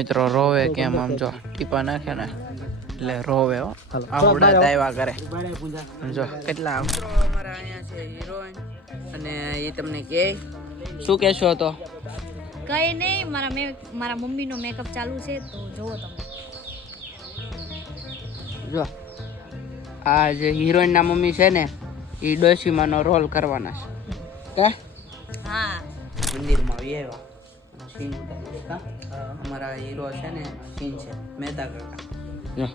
મિત્રો રોવે કેમ આમ જો ટીપા નાખે ને એટલે રોવે હો. આવડા દાયવા કરે. જો કેટલા મિત્રો અમારા અહીંયા છે હિરોઈન અને એ તમને કે શું કહેશો તો? કઈ નહીં મારા મે મારા મમ્મીનો મેકઅપ ચાલુ છે તો જોવો તમે. જો આ જે હિરોઈન ના મમ્મી છે ને એ ડોશીમાનો રોલ કરવાના છે. કે હા. મંદિરમાં આવ્યા. સીન કા અમારા હીરો છે ને સીન છે મહેતા કાકા.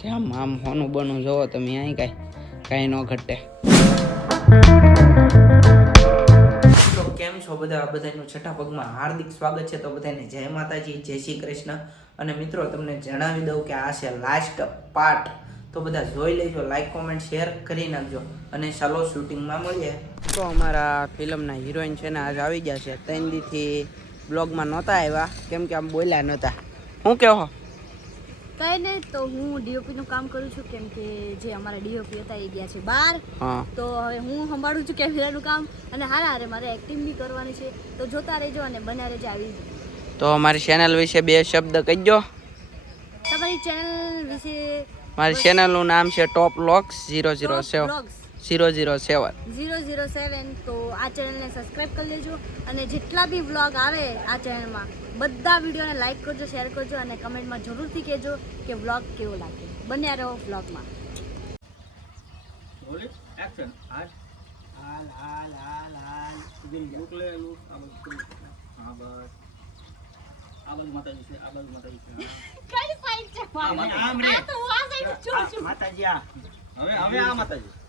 કેમ આમ હોનું બનું? જોવો તમે અહીં કાંઈ કાંઈ ન ઘટે. તો કેમ છો બધા? બધાનું છઠ્ઠા પગમાં હાર્દિક સ્વાગત છે. તો બધાને જય માતાજી જય શ્રી કૃષ્ણ. અને મિત્રો તમને જણાવી દઉં કે આ છે લાસ્ટ પાર્ટ તો બધા જોઈ લેજો લાઈક કોમેન્ટ શેર કરી નાખજો. અને ચાલો શૂટિંગમાં મળીએ. તો અમારા ફિલ્મના હિરોઈન છે ને આજ આવી ગયા છે. ત્રણ દીથી બ્લોગમાં નહોતા આવ્યા. કેમ કે આમ બોલ્યા નહોતા. હું કહો કઈ નહીં તો હું ડીઓપી નું કામ કરું છું કેમ કે જે અમારા ડીઓપી હતા એ ગયા છે બહાર. હા. તો હવે હું સંભાળું છું કેમેરાનું કામ અને હારા હારે મારે એક્ટિંગ બી કરવાની છે. તો જોતા રહેજો અને બન્યા રહેજો આવી તો અમારી ચેનલ વિશે બે શબ્દ કહીજો. તમારી ચેનલ વિશે મારી ચેનલનું નામ છે top locks zero zero seven zero zero seven. Zero zero seven તો આ ચેનલને સબસ્ક્રાઈબ કરી લેજો અને જેટલા બી વ્લોગ આવે આ ચેનલમાં બધા વિડીયોને લાઈક કરજો શેર કરજો અને કમેન્ટમાં જરૂરથી કહેજો કે વ્લોગ કેવો લાગે. બન્યા રહો વ્લોગમાં. હું આ છું છું. માતાજી આ. હવે હવે આ માતાજી.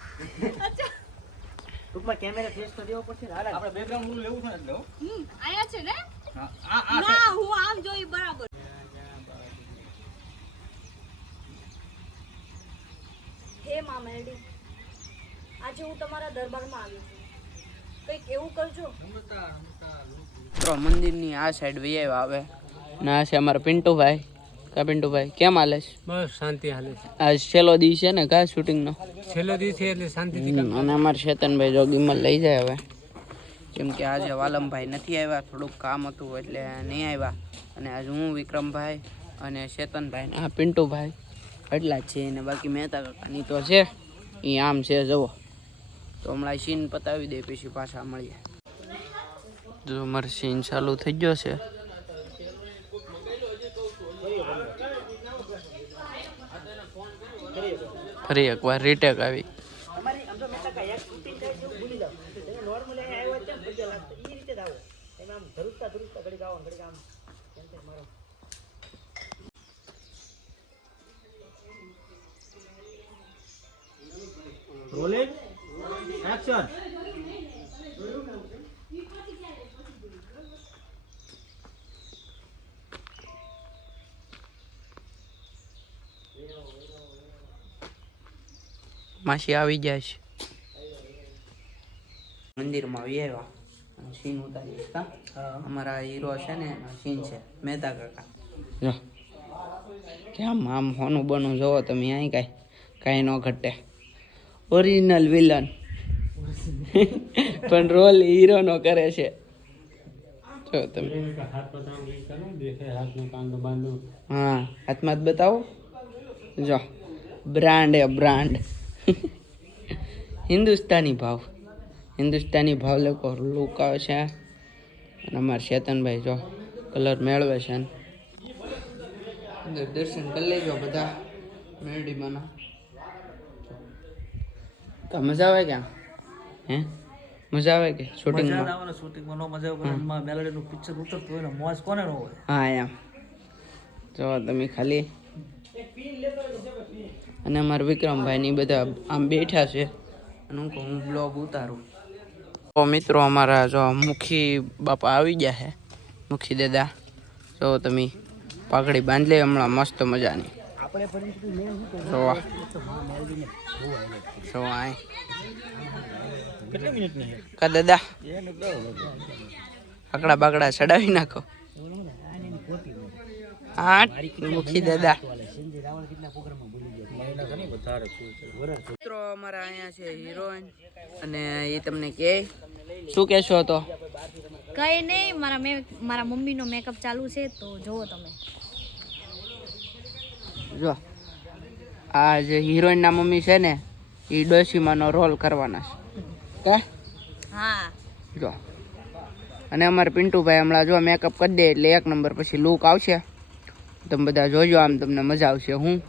ટૂંકમાં કેમેરા ફેસ તો દેવો પડશે ને હાલા આપણે બેકગ્રાઉન્ડ મૂળ લેવું છે ને એટલે હમ, આયા છે ને? હા આ આ ના હું આમ જોઈ બરાબર. હે મા મેલડી આજે હું તમારા દરબારમાં આવી છું. કંઈક એવું કરજો. મંદિરની આ સાઈડ વી આવે ના છે અમારા પિન્ટુભાઈ. કા પિન્ટુભાઈ કેમ હાલે છે? બસ શાંતિ હાલે છે. આ છેલ્લો દિવસ છે ને કા શૂટિંગનો? છેલ્લો દિવસ છે એટલે શાંતિ હમ, અને અમાર ચેતનભાઈ જો ગિમલ લઈ જાય હવે. કેમ કે આજે વાલમભાઈ નથી આવ્યા થોડુંક કામ હતું એટલે નહીં આવ્યા. અને આજ હું વિક્રમભાઈ અને ચેતનભાઈ હા આ પિન્ટુભાઈ એટલા જ છે અને બાકી મહેતા કાકાની તો છે. એ આમ છે જવો તો હમણાં સીન પતાવી દે પછી પાછા મળીએ. જો અમારે સીન ચાલુ થઈ ગયો છે. આમ એકવાર રીટેક આવી. રોલિંગ એક્શન માસી આવી જાય છે. મંદિરમાં આવી આવ્યા. સીન ઉતારી કા અમારા હીરો છે ને એનો સીન છે મહેતા કાકા. જો. કેમ આમ હોનું બનું જોવો તમે અહીં કાંઈ? કાંઈ ન ઘટે. ઓરિજિનલ વિલન પણ રોલ હીરોનો કરે છે. જો તમે. હા હાથમાં જ બતાવો. જો. બ્રાન્ડ એ બ્રાન્ડ હિન્દુસ્તાની ભાવ. હિન્દુસ્તાની ભાવ લોકો લુક આવે છે. અને અમારા શેતનભાઈ જો કલર મેળવે છે અંદર દર્શન કરી લેજો બધા મેરડીમાંના તો મજા આવે ક્યાં? હે? મજા આવે કે શૂટિંગમાં શૂટિંગમાં નો મજા આવે મેલોડીનું પિક્ચર ઉતરતું હોય ને મોજ કોને ન હોય? હા એમ. જો તમે ખાલી અને અમારા વિક્રમભાઈ ની બધા આમ બેઠા છે. અને હું કહું હું બ્લોગ ઉતારું. તો મિત્રો અમારા જો મુખી બાપા આવી ગયા છે. મુખી દાદા જો તમે પાઘડી બાંધી લે હમણાં મસ્ત મજાની. જોવા કહ્યું માં મેલોડીને બહુ આવે જો આય કેટલી કા દાદા? આકડા બાકડા ચડાવી નાખો. હા મુખી દાદા. ઘણી વધારે મિત્રો અમારા અહીંયા છે હિરોઈન. અને એ તમને કે શું કહેશો તો? કંઈ નહીં મારા મેં મારા મમ્મીનો મેકઅપ ચાલુ છે તો જુઓ તમે. જો આ જે હિરોઈનના મમ્મી છે ને એ ડોસીમાનો રોલ કરવાના છે. કે હા. જો. અને અમારે પિન્ટુભાઈ હમણાં જો મેકઅપ કરી દે એટલે એક નંબર પછી લુક આવશે. તમે બધા જોજો આમ તમને મજા આવશે. હું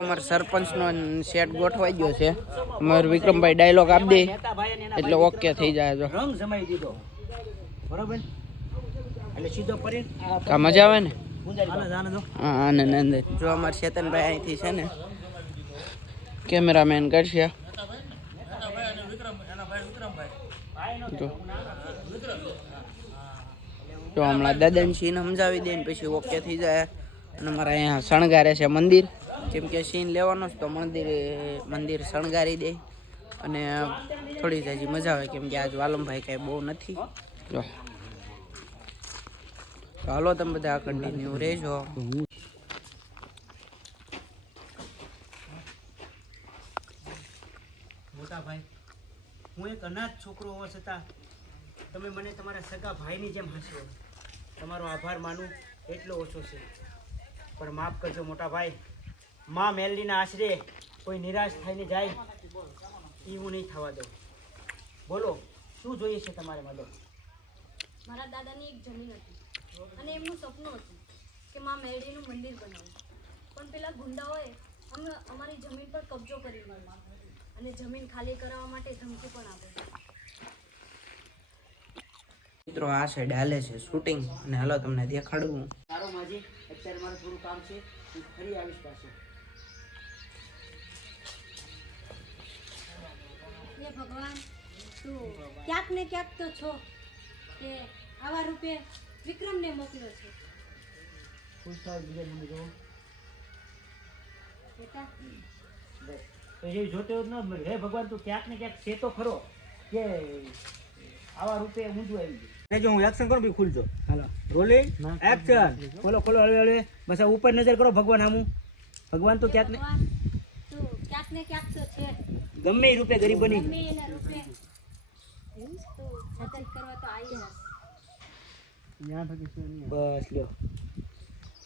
અમારે સરપંચનો સેટ ગોઠવાઈ ગયો છે. અમારે વિક્રમભાઈ ડાયલોગ આપી દે. એટલે ઓકે થઈ જાય જો. રંગ જમાઈ દીધો. બરોબર? એટલે સીધો પરી આ મજા આવે ને? પૂંજારી જાને જો હા આનંદ આનંદ. જો અમારે ચેતનભાઈ અહીંથી છે ને કેમેરામેન કરશે. જો. જો હમણાં દાદાને સીન સમજાવી દે ને પછી ઓકે થઈ જાય. અને મારા અહીંયા શણગારે છે મંદિર. કેમ કે સીન લેવાનો છે તો મંદિર મંદિર શણગારી દે. અને થોડી હજી મજા આવે કેમ કે આજ વાલમભાઈ કાંઈ બહુ નથી. જો. તો હાલો તમે બધા કન્ટિન્યુ રહેજો. મોટા ભાઈ હું એક અનાથ છોકરો હોવા છતાં તમે મને તમારા સગા ભાઈની જેમ હસો તમારો આભાર માનું એટલો ઓછો છે. પણ માફ કરજો મોટા ભાઈ મા મેલડીના આશરે કોઈ નિરાશ થઈને જાય એ હું નહીં થવા દઉં. બોલો શું જોઈએ છે તમારે મદદ મારા દાદાની એક જમીન હતી અને એમનું સપનું હતું કે મા મેરડીનું મંદિર બનાવવું પણ પેલા ગુંડાઓએ અમે અમારી જમીન પર કબજો કરી લીધો અને જમીન ખાલી કરાવવા માટે ધમકી પણ આપે. મિત્રો આ સાઈડ હાલે છે શૂટિંગ અને હાલો તમને દેખાડવું સારો માજી. અત્યારે મારું થોડું કામ છે હું ફરી આવીશ પાછો. હે ભગવાન તું ક્યાંક ને ક્યાંક તો છો કે આવા રૂપે વિક્રમને મોકલ્યો છે. ખુશ થાવ બીજા મને બેટા તો એ જોતો જ ન હે ભગવાન તું ક્યાંક ને ક્યાંક છે તો ખરો કે આવા રૂપે ઊંધું આવી ગયું. જો હું એક્શન કરું બી ખુલજો. હાલો. રોલિંગ એક્શન ખોલો ખોલો હળવે હળવે. બસ ઉપર નજર કરો ભગવાન આમું. ભગવાન તો ક્યાંક ને ક્યાંક ને ક્યાંક તો છે. ગમે રૂપે ગરીબ બની. ગમે એના રૂપે. કરવા તો આવી બસ લ્યો.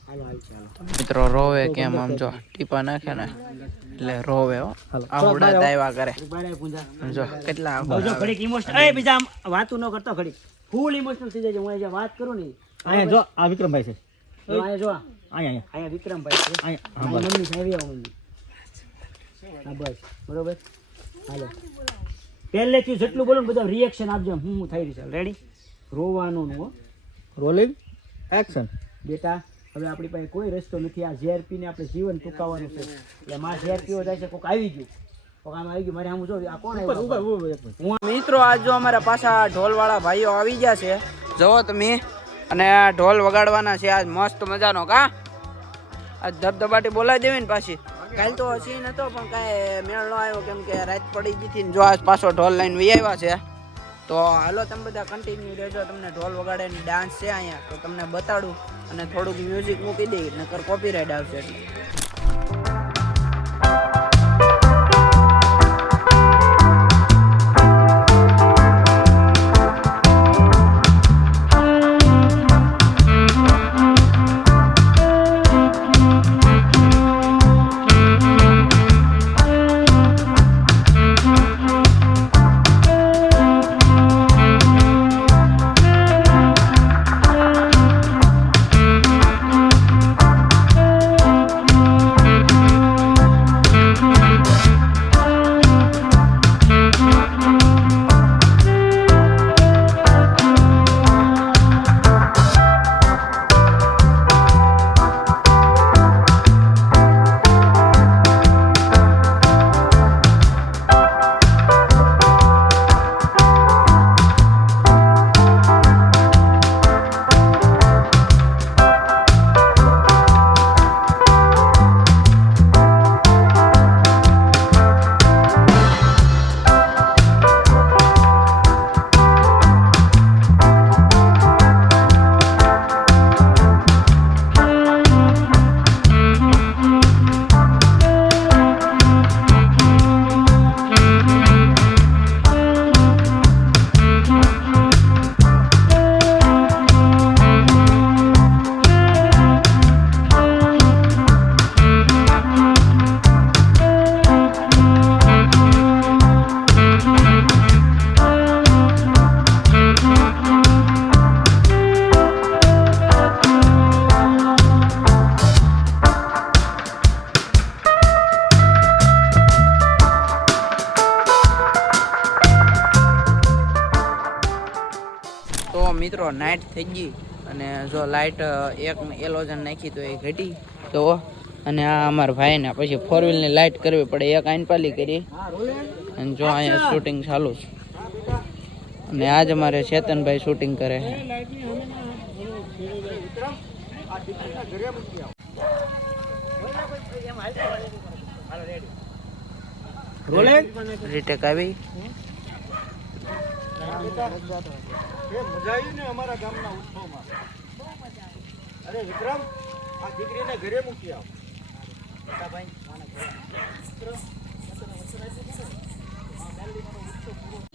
હાલો આવી ચાલો મિત્રો રોવે કેમ? આમ જો ટીપા નાખે ને એટલે રોવે હો. આવડા દાયવા કરે. જો કેટલા જો ઘડીક ઇમોશનલ એ બીજા આમ વાતું ન કરતો ઘડીક. ફૂલ ઇમોશનલ થઈ જાય હું અહીંયા વાત કરું ને અહીંયા જો આ વિક્રમભાઈ છે. અહીંયા જો. અહીંયા અહીંયા. વિક્રમભાઈ છે. અહીંયા મમ્મી છે, આવો મમ્મી હા બસ. બરોબર? હાલો. પહેલેથી જેટલું બોલો ને બધા રિએક્શન આપજો. હું હું થઈ રહી છે. રેડી રોવાનું નું. રોલિંગ એક્શન બેટા હવે આપણી પાસે કોઈ રસ્તો નથી. આ ઝેર પીને આપણે જીવન ટૂંકાવવાનું છે. એટલે મારે ઝેર પીવો જાય છે કોઈક આવી ગયું. મિત્રો આજ જો અમારા પાછા ઢોલ વાળા ભાઈઓ આવી ગયા છે. જવો તમે અને ઢોલ વગાડવાના છે આજ મસ્ત મજાનો કા? આજ ધબધબાટી બોલાવી દેવી ને પાછી. કાલ તો સીન હતો પણ કાંઈ મેળ ન આવ્યો કેમ કે રાત પડી ગઈ હતી જો આજ પાછો ઢોલ લઈને વી આવ્યા છે. તો હાલો તમે બધા કન્ટિન્યુ રહેજો તમને ઢોલ વગાડેની ડાન્સ છે અહીંયા તો તમને બતાડું અને થોડુંક મ્યુઝિક મૂકી દઈ નકર કોપીરાઇટ આવશે એટલે. મિત્રો નાઇટ થઈ ગઈ અને જો લાઇટ એક એલોજન નાખી તો એ ઘટી. તો અને આ અમારા ભાઈને પછી ફોર વ્હીલની લાઇટ કરવી પડે. એક આઈનપાલી કરી અને જો અહીંયા શૂટિંગ ચાલુ છે. અને આજ અમારે ચેતનભાઈ શૂટિંગ કરે છે. રીટેક આવી. મજા આવી ને અમારા ગામના ઉત્સવમાં. અરે વિક્રમ આ દીકરીને ઘરે મૂકી આવ.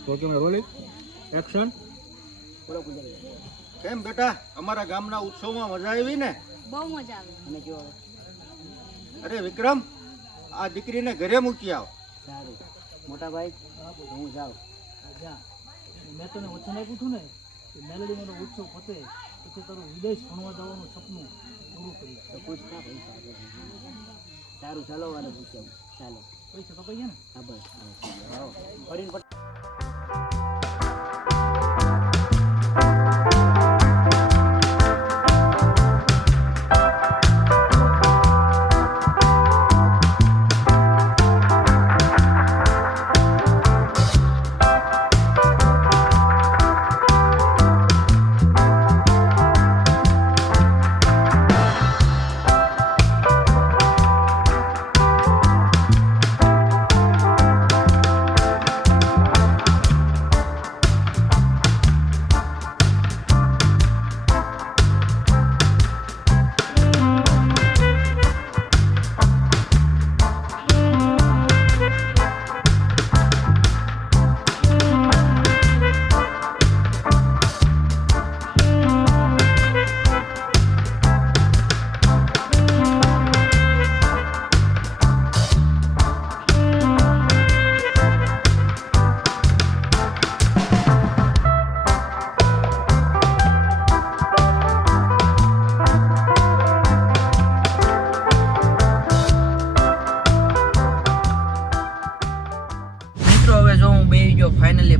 ઓકે મેં રોલિંગ એક્શન કેમ બેટા? અમારા ગામના ઉત્સવમાં મજા આવી ને? બહુ મજા આવે. અરે વિક્રમ આ દીકરીને ઘરે મૂકી આવ. મોટા ભાઈ હું જાઉં. મેં તને વચન આપ્યું હતું ને. કે મેલેડીનો ઉત્સવ પતે પછી તારું વિદેશ ભણવા જવાનું સપનું પૂરું કરી પૈસા સારું ચાલો વારે પૂછ્યા ચાલો. પૈસા તો કહીએ ને? હા બસ ફરીને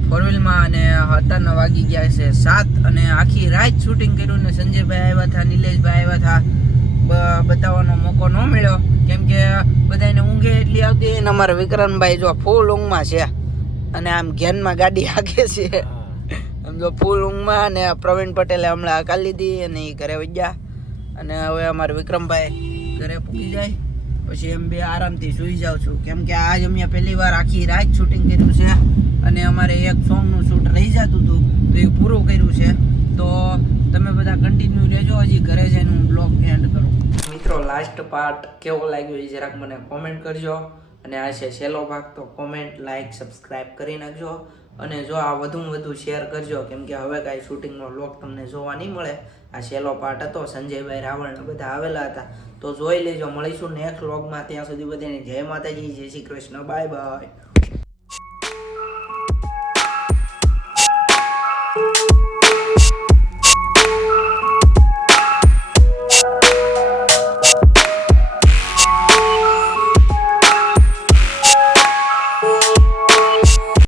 ફોર વ્હીલમાં અને અત્યારના વાગી ગયા છે સાત અને આખી રાત શૂટિંગ કર્યું ને સંજયભાઈ આવ્યા હતા નિલેશભાઈ આવ્યા હતા બ- બતાવવાનો મોકો ન મળ્યો. કેમ કે બધાને ઊંઘે એટલી આવતી અને અમારા વિક્રમભાઈ જો ફૂલ ઊંઘમાં છે. અને આમ ઘેનમાં ગાડી હાકે છે. આમ જો ફૂલ ઊંઘમાં અને પ્રવીણ પટેલે હમણાં હકાલી લીધી અને એ ઘરે વહી અને હવે અમારા વિક્રમભાઈ ઘરે પૂકી જાય. પછી એમ બે આરામથી સુઈ જાઉં છું. કેમ કે આજ અમે પહેલી વાર આખી રાત શૂટિંગ કર્યું છે અને અમારે એક સોંગનું શૂટ રહી જતું હતું, તો એ પૂરું કર્યું છે. તો તમે બધા કન્ટિન્યુ રહેજો, હજી ઘરે જઈને હું બ્લોગ એન્ડ કરું. મિત્રો લાસ્ટ પાર્ટ કેવો લાગ્યો એ જરાક મને કોમેન્ટ કરજો. અને આ છે છેલ્લો ભાગ, તો કોમેન્ટ લાઈક સબસ્ક્રાઈબ કરી નાખજો. અને જો આ વધુમાં વધુ શેર કરજો, કેમ કે હવે કાંઈ શૂટિંગનો લોક તમને જોવા નહીં મળે. આ છેલ્લો પાર્ટ હતો, સંજયભાઈ રાવણ બધા આવેલા હતા. તો જોઈ લેજો, મળીશું નેક્સ્ટ લોગમાં ત્યાં સુધી બધાને જય માતાજી, જય શ્રી કૃષ્ણ બાય બાય